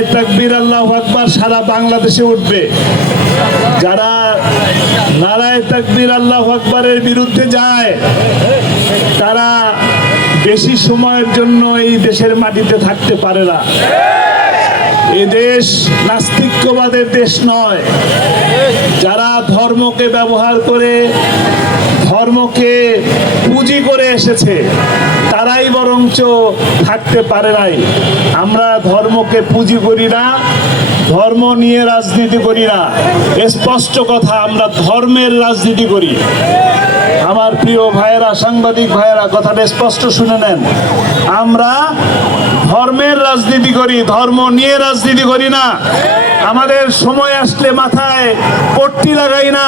নারায়ে তাকবীর আল্লাহু আকবার সারা বাংলাদেশে উঠবে। যারা নারায়ে তাকবীর আল্লাহু আকবারের বিরুদ্ধে যায় তারা বেশি সময়ের জন্য এই দেশের মাটিতে থাকতে পারে না। এ দেশ নাস্তিক্যবাদের দেশ নয়। যারা ধর্মকে ব্যবহার করে ধর্মকে পুঁজি করে এসেছে তারাই বরঞ্চ থাকতে পারে নাই। আমরা ধর্মকে পুঁজি করি না, ধর্ম নিয়ে রাজনীতি করি না। স্পষ্ট কথা, আমরা ধর্মের রাজনীতি করি। আমার প্রিয় ভাইয়েরা, সাংবাদিক ভাইয়েরা, কথাটা স্পষ্ট শুনে নেন। আমরা ধর্মের রাজনীতি করি, ধর্ম নিয়ে রাজনীতি করি না। আমাদের সময় আসলে মাথায় পট্টি লাগাই না,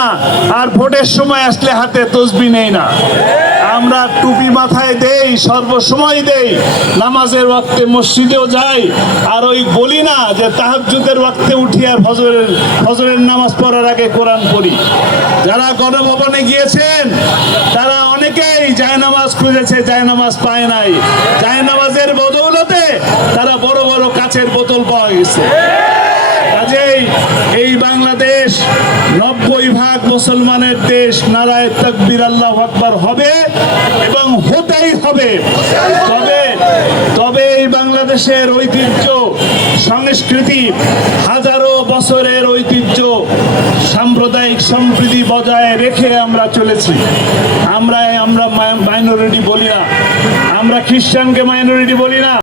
আর ভোটের সময় আসলে হাতে তসবিহ নেই না। আমরা টুপি মাথায় দেই, সর্বসময় দেই, নামাজের ওয়াক্তে মসজিদেও যাই, আর ওই বলি না যে তাহাজ্জুদের ওয়াক্তে উঠি আর ফজরের নামাজ পড়ার আগে কোরআন পড়ি। যারা গণভবনে গিয়েছেন তারা অনেকেই জায়নামাজ খুঁজেছে, জায়নামাজ পায় নাই। জায়নামাজের বদৌলতে তারা বড় বড় কাচের বোতল পাওয়া গেছে। কাজেই এই বাংলাদেশ 90% মুসলমানের দেশ। নারায়ে তাকবীর আল্লাহু আকবার হবে এবং হতেই হবে। তবে এই বাংলাদেশের ঐতিহ্য, সংস্কৃতি, হাজারো বছরের ঐতিহ্য, সাম্প্রদায়িক সম্প্রীতি বজায় রেখে আমরা চলেছি। আমরা মাইনরিটি বলি না, আমরা খ্রিস্টানকে মাইনরিটি বলি না।